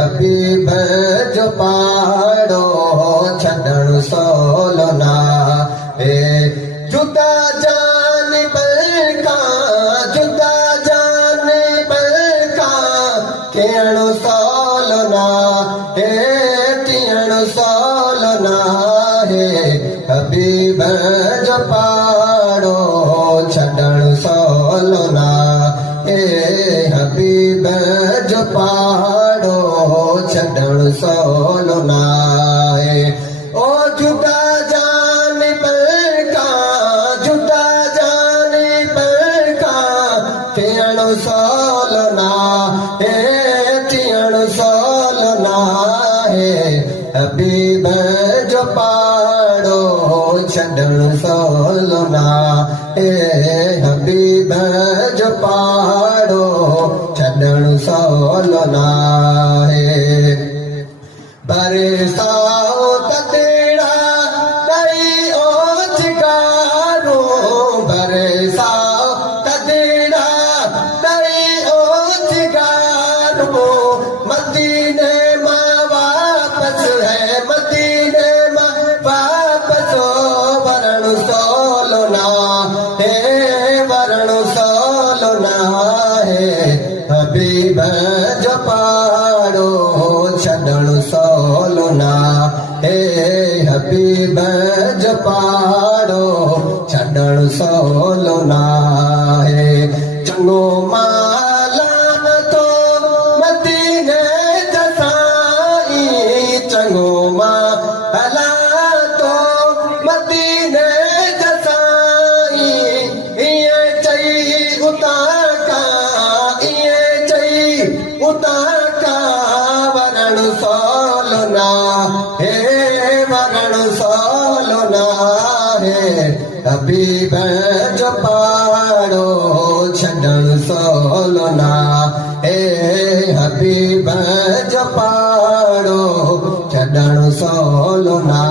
हबीब जो पाड़ो छॾण सवलो ना हे जुदा जान बलका जुदा जान बलका थियण सवलो ना हे थियण सवलो ना हे हबीब जो पाड़ो छॾण सवलो ना हे हबीब जो पाड़ो छॾण सवलो ना आहे ओ जुदा जान बलका जुदा जान बलका थियण सवलो ना हे थियण सवलो ना हे हबीब जो पाड़ो छॾण सवलो ना हे हबीब जो पाड़ो छॾण सवलो ना हे बरसाओ तदेड़ा दई ओचकारो बरसाओ तदेड़ा दई ओचकारो मदीने मां वापस है मदीने मां वापस वरण सवलो ना हे वरण सवलो ना हे हबीब जो पाड़ो छॾण सवलो ना हे हबीब जो पाड़ो छॾण सवलो ना हे चङो मालान तो मदीने जसाई चङो माला तो मदीने जसाई ईअं चई उतां खां ईअं चई उतां खां वरण सवलो ना हे वरण सवलो ना हे हबीब जो पाड़ो छॾण सवलो ना हे हबीब जो पाड़ो छॾण सवलो ना